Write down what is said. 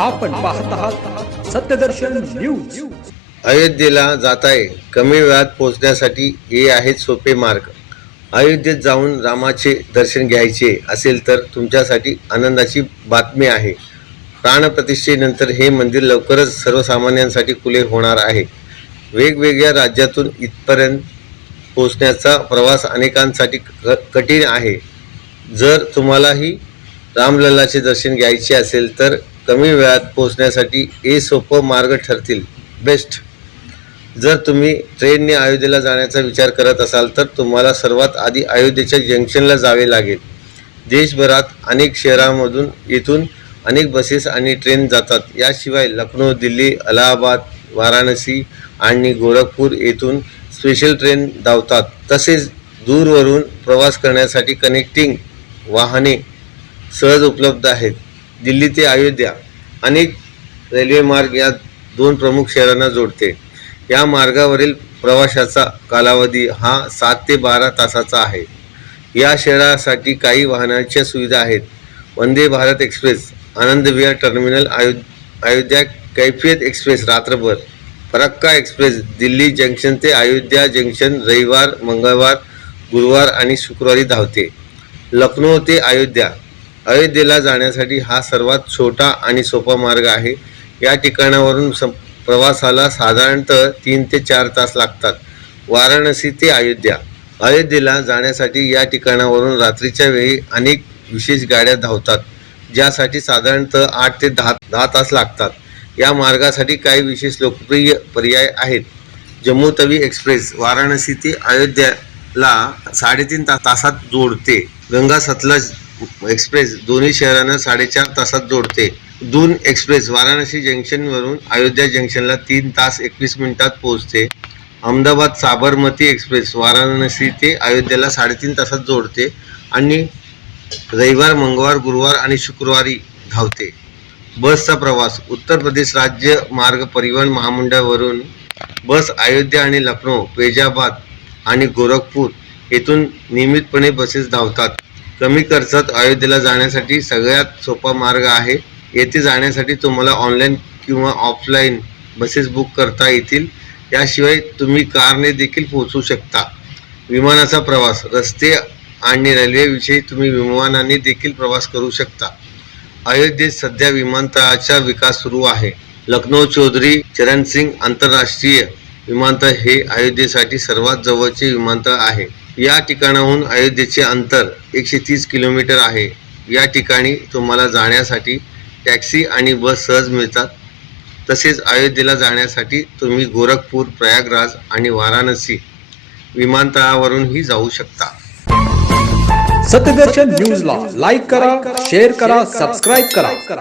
आपण पाहत आहात सत्यदर्शन न्यूज. अयोध्येला जात आहे कमी वेळात पोहोचण्यासाठी हे आहेत सोपे मार्ग. अयोध्येत जाऊन रामाचे दर्शन घ्यायचे असेल तर तुमच्यासाठी आनंदाची बातमी आहे. प्राणप्रतिष्ठेनंतर हे मंदिर लवकरच सर्वसामान्यांसाठी खुले होणार आहे. वेगवेगळ्या राज्यातून इथपर्यंत पोहोचण्याचा प्रवास अनेकांसाठी क कठीण आहे. जर तुम्हालाही रामलल्लाचे दर्शन घ्यायचे असेल तर कमी वेळात पोहोचण्यासाठी हे सोपं मार्ग ठरतील. बेस्ट. जर तुम्ही ट्रेनने अयोध्येला जाण्याचा विचार करत असाल तर तुम्हाला सर्वात आधी अयोध्येच्या जंक्शनला जावे लागेल. देशभरात अनेक शहरांमधून येथून अनेक बसेस आणि ट्रेन जातात. याशिवाय लखनौ दिल्ली अलाहाबाद वाराणसी आणि गोरखपूर येथून स्पेशल ट्रेन धावतात. तसेच दूरवरून प्रवास करण्यासाठी कनेक्टिंग वाहने सहज उपलब्ध आहेत. दिल्ली ते अयोध्या अनेक रेल्वे मार्ग या दोन प्रमुख शहरांना जोडते. या मार्गावरील प्रवाशाचा कालावधी हा सात ते बारा तासाचा आहे. या शहरासाठी काही वाहनांच्या सुविधा आहेत. वंदे भारत एक्सप्रेस आनंद विहार टर्मिनल अयो अयोध्या कैफियत एक्सप्रेस रात्रभर फरक्का एक्सप्रेस दिल्ली जंक्शन ते अयोध्या जंक्शन रविवार मंगळवार गुरुवार आणि शुक्रवारी धावते. लखनौ ते अयोध्या अयोध्येला जाण्यासाठी हा सर्वात छोटा आणि सोपा मार्ग आहे. या ठिकाणावरून सं प्रवासाला साधारणतः तीन ते चार तास लागतात. वाराणसी ते अयोध्या. अयोध्येला जाण्यासाठी या ठिकाणावरून रात्रीच्या वेळी अनेक विशेष गाड्या धावतात ज्यासाठी साधारणतः आठ ते दहा दहा तास लागतात. या मार्गासाठी काही विशेष लोकप्रिय पर्याय आहेत. जम्मू तवी एक्सप्रेस वाराणसी ते अयोध्याला साडेतीन ता तासात जोडते. गंगा सतलज एक्सप्रेस दोन्ही शहरांना साडेचार तासात जोडते. दून एक्सप्रेस वाराणसी जंक्शनवरून अयोध्या जंक्शनला तीन तास एकवीस मिनिटात पोहोचते. अहमदाबाद साबरमती एक्सप्रेस वाराणसी ते अयोध्येला साडेतीन तासात जोडते आणि रविवार मंगळवार गुरुवार आणि शुक्रवारी धावते. बसचा प्रवास उत्तर प्रदेश राज्य मार्ग परिवहन महामंडळावरून बस अयोध्या आणि लखनौ फैजाबाद आणि गोरखपूर येथून नियमितपणे बसेस धावतात. कमी खर्चात अयोध्येला जाण्यासाठी सगळ्यात सोपा मार्ग आहे. येथे जाण्यासाठी तुम्हाला ऑनलाईन किंवा ऑफलाईन बसेस बुक करता येतील. याशिवाय तुम्ही कारने देखील पोहोचू शकता. विमानाचा प्रवास रस्ते आणि रेल्वेविषयी तुम्ही विमानाने देखील प्रवास करू शकता. अयोध्येत सध्या विमानतळाचा विकास सुरू आहे. लखनौ चौधरी चरण सिंग आंतरराष्ट्रीय विमानतळ हे अयोध्येसाठी सर्वात जवळचे विमानतळ आहे. या ठिकाणाहून अयोध्येचे अंतर एकशे तीस किलोमीटर आहे. या ठिकाणी तुम्हाला जाण्यासाठी टॅक्सी आणि बस सहज मिळतात. तसेच अयोध्येला जाण्यासाठी तुम्ही गोरखपूर प्रयागराज आणि वाराणसी विमानतळावरूनही जाऊ शकता. सत्यदर्शन न्यूजला लाईक करा शेअर करा सबस्क्राईब करा.